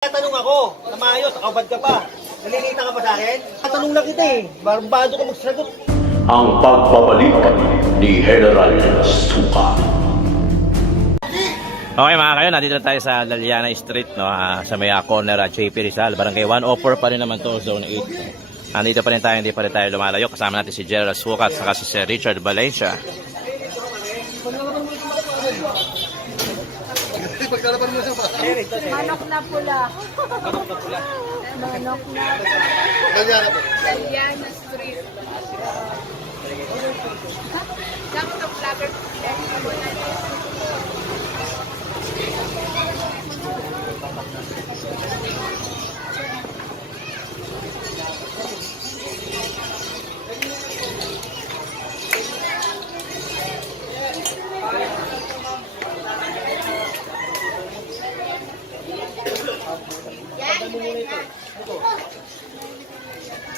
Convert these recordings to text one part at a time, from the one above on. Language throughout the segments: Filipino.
Tatanong ako, na maayos, nakabad ka pa. Nalilita ka pa sa akin? Tatanong lang kita eh. Barbado ka magsagot. Ang pagbabalik ni General Suka. Okay mga kayo, nandito tayo sa Laliana Street, no? Sa may corner JP Rizal, barangay 104 pa rin naman to, zone 8. Nandito pa rin tayo, hindi pa rin tayo lumalayo. Kasama natin si General Suka at saka si Sir Richard Valencia. Manok na pula. Manok na pula. Manok na Laliana Street. Dapat ang vlogger.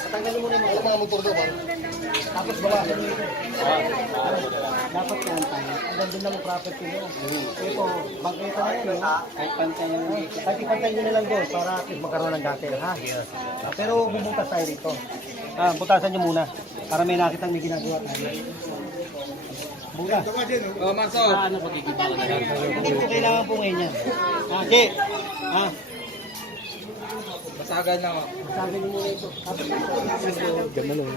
Patanggalin mo na mga motor doon. Tapos bawasan mo ito. Dapat yan tayo. Hanggang doon lang ang property mo. Ito, bangketa na yun. Kahit pantay nyo. Kahit ipantay nyo na lang doon para at least magkaroon ng gutter, ha? Pero bubutas tayo dito. Butasan nyo muna. Para may nakitang may ginagawa tayo. Bukas. Ano po hindi po kailangan po ngayon yan. Okay. Ha? Masagan lang ako. Masagan nyo muna ito. Ganda lang.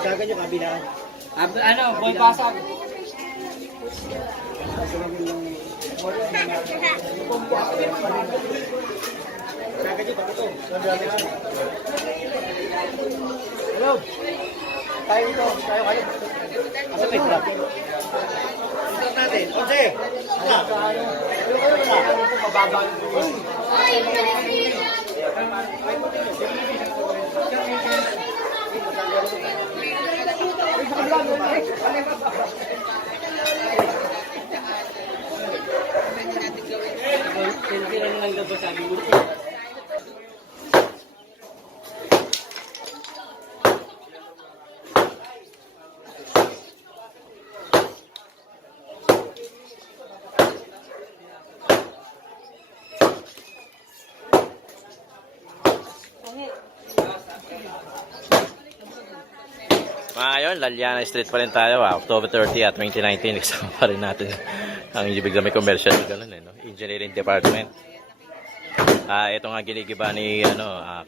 Sagan nyo kabilaan. Ano, boy pasag. Sagan nyo pag ito. Hello. Tayo dito. Tayo kayo. Asa may trap? Start natin. Jose. Mababa. Ngayon, Laliana Street pa rin tayo. October 30 at 2019, kasama pa rin natin ang ibig na may commercial ganun, no? Engineering Department. Ito nga ginigiba ni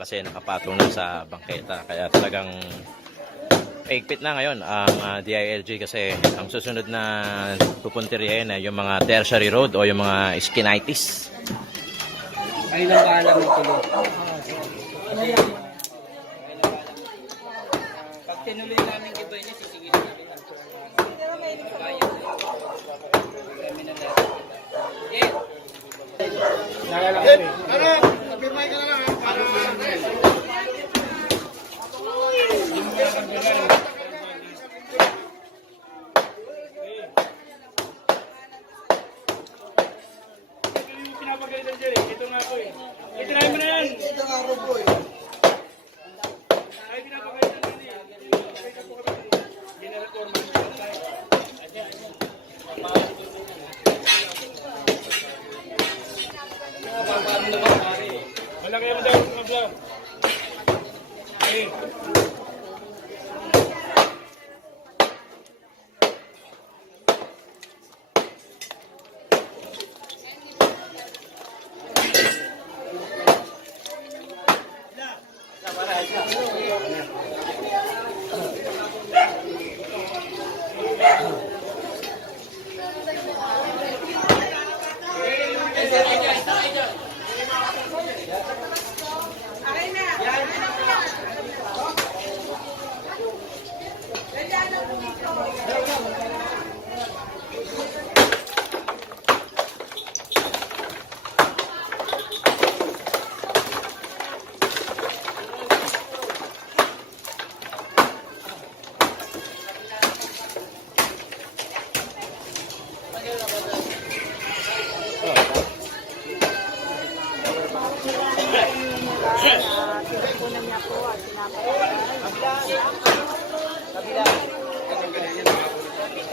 kasi nakapatong na sa bangketa, kaya talagang higpit na ngayon ang DILG kasi ang susunod na pupunterihin yung mga tertiary road o yung mga skinitis. Ay lang paalam ng tulo. Pag tinuloy namin iba niya, sisigil namin ang bayan. Kami na natin. Napirmay ka na lang. Pinapagalitan dyan eh. Ito nga po eh. Itirahin mo na yan. Ito nga ro po eh. Ay, pinapagalitan dyan eh. Kaya po kami. Ginareforma. Malaki mo daw mga vlog.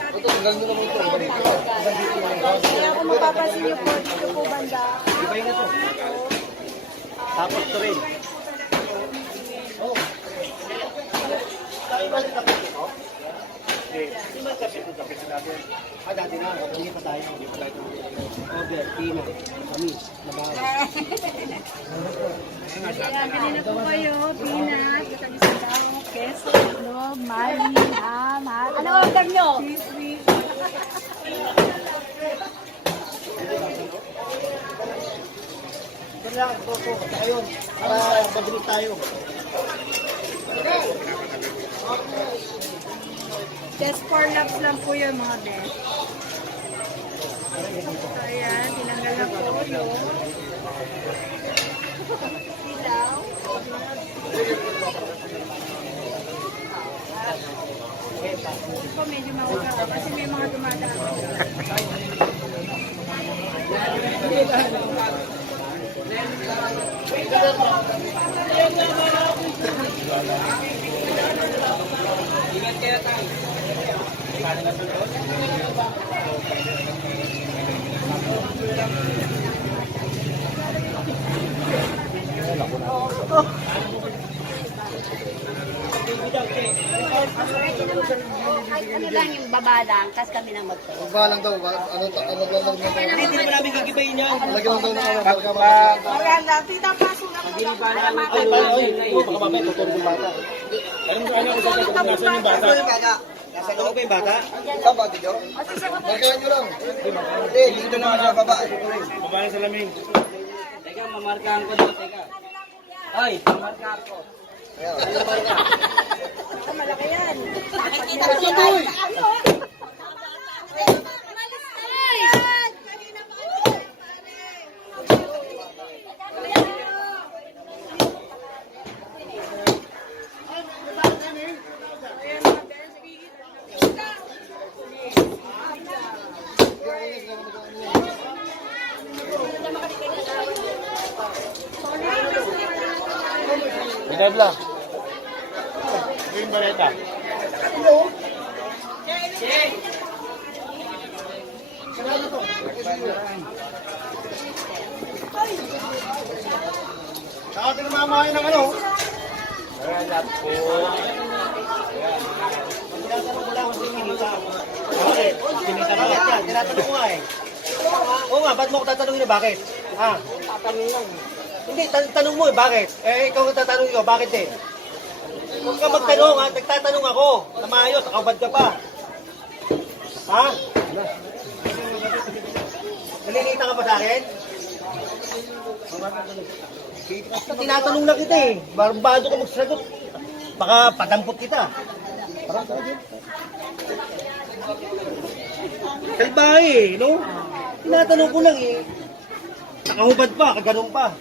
Ito, tanggal nyo naman ito. Iba dito. Iba dito. Kaya kung mapapansin niyo po, dito po banda. Iba na to. Tapos to rin. Oh. Tayo balik kapit ito? Hindi man kapit ito. Kapit natin. Dati na. Hindi pa tayo. Over. Pino. Kami. Nabawa. Kaya kanina po kayo, peanut, kami sa tao, keso, itlog, mali, ham, hat. Ano order nyo? Cheese. Ito lang. Ito. Saka yun. Para mabilis tayo. Just 4 laps lang po yun mga best. So ayan, tinanggal na po yung silaw. Ito po medyo mawala kasi may mga dumadaan. Ingat kaya tayo. Ano lang yung babalang, kas kami nang magtayo. Balang daw. Ano lang daw. Hindi naman namin gagibayin yan. Lagyan lang daw na Maganda, tita paso na po lang para Ay, baka mamaya tutulog yung bata. Nasa loob ba yung bata? Saan ba, Tiyo? Lagyan nyo lang. Hindi, dito naman sa baba. Baba na sa laming. Teka, mamarkahan ko daw, teka. Ay, mamarkahan ko. malaki yan. Nakikita ko siya doon. Binabla. Green Barreta. Saka pinamamahay ng ano? Bakit? Kinita ka yan. Tinatanong ko nga eh. Oo nga, ba't mo ko tatanungin na bakit? Ha? Tatanungin lang. Hindi, tanong mo eh, bakit? Eh, ikaw ang tatanungin ko, bakit eh? Huwag ka magtanong ha, nagtatanong ako. Na maayos, nakabad ka pa. Ha? Nalilita ka pa sa akin? Basta tinatanong na kita eh. Barbado ka magsagot. Baka padampot kita. Salbahe eh, no? Tinatanong ko lang eh. Nakahubad pa, kaganon pa.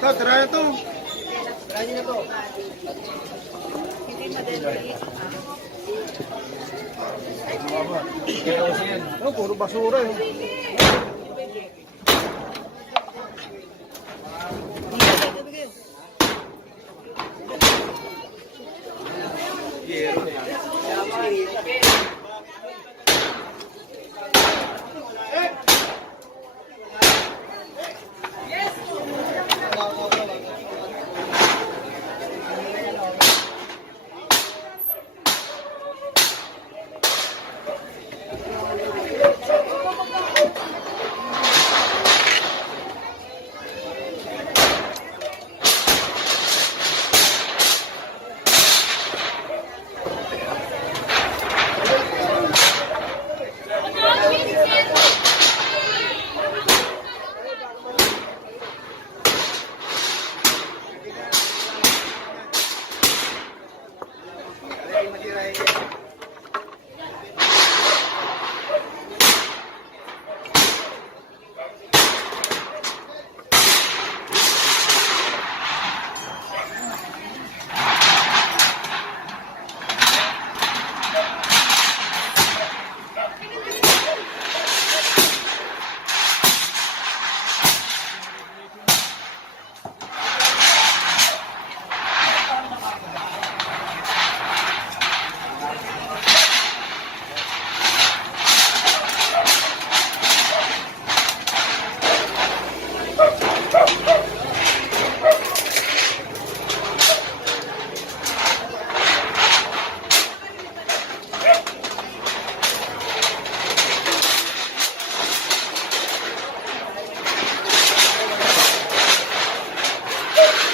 Ito, tira na to. Tira na to. Oh, puro basura eh.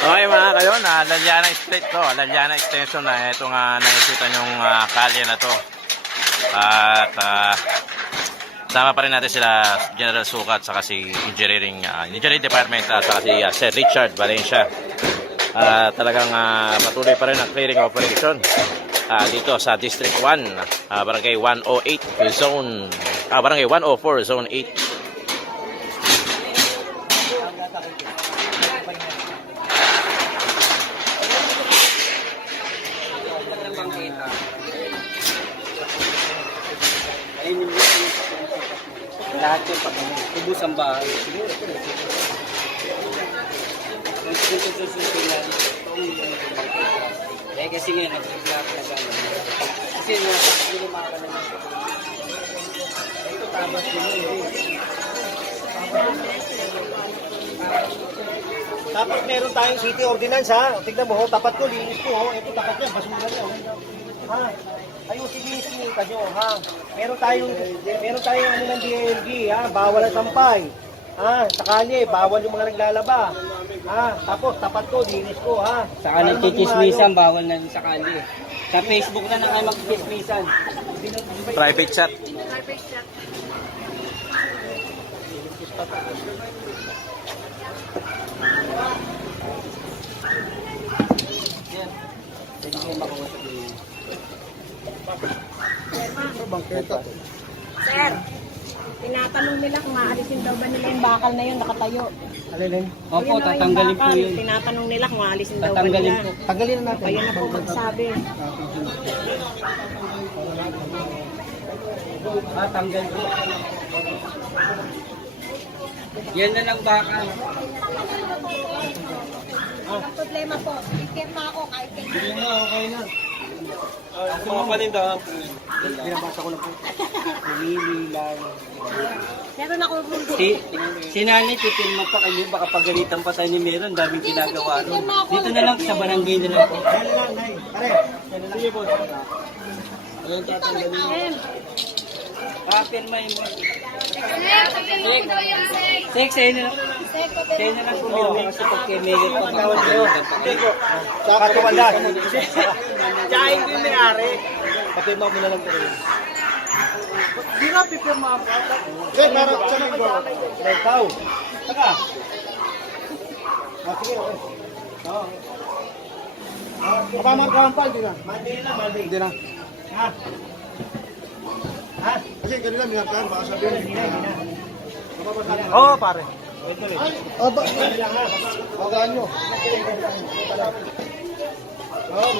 Okay mga kayo, Laliana Street to, Laliana Extension na itong nakikita yung kalye na to. At sama pa rin natin sila General Sukat saka si Engineering Department at saka si Sir Richard Valencia. Talagang patuloy pa rin ang clearing operation dito sa District 1, Barangay 108 Zone, Barangay 104 Zone 8. Lahat yung pag-ano, ubus ang bahay. Eh kasi nga, nag-replap na gano'n. Kasi nilumaka na lang. Ito tabas din yun. Tapos meron tayong city ordinance ha. Tignan mo, tapat ko, linis ko. Ito tapat niya, basura niya. Ha? Ayusin niyo ha. Meron tayong ano ng DLG ha, bawal ang sampay. Ha, sa kalye, bawal yung mga naglalaba. Ha, tapos tapat ko, linis ko ha. Sa kanan chichismisan, bawal na sa kalye. Sa Facebook na kayo mag-chichismisan. Private chat. Pwede kayo makausap din. Sir, tinatanong nila kung maalisin daw ba nila yung bakal na yun nakatayo. Alin? Opo, tatanggalin po yun. Tinatanong nila kung maalisin daw ba Tatanggalin nila. po. Tanggalin na natin. Kaya na po magsabi. Tanggal po. Yan na lang baka. Ang problema po, ikirma ako kahit Hindi na, okay na. Mga panindahan po. Binabasa ko na po. Lumililang. meron ako rules. Si nanay, titilma pa kayo. Baka pagalitan pa tayo ni Meron. Daming ginagawa nun. Dito na lang, sa barangay na lang po. Ayan lang, Nay. Pare. Sige po. Ayan, tatanggalin. Papirma mo. Sex, sa'yo na lang. Sa'yo na lang po Meron. Kasi pag kay Meron pa tawad kayo. Sa katuwala. Tsaka hindi yung may-ari. Papirma mo na lang po kayo. Di nga pipirma ako. Sir, meron. Saan ang ito? Ikaw. Saka. Sige, okay. Oo. Mapamarkahan pa, hindi na. Hindi na. Ha? Ha? Kasi ganun lang, minarkahan. Baka sabihin. Hindi na. Oo, pare. Oh, ba? Bagaan nyo. Oo,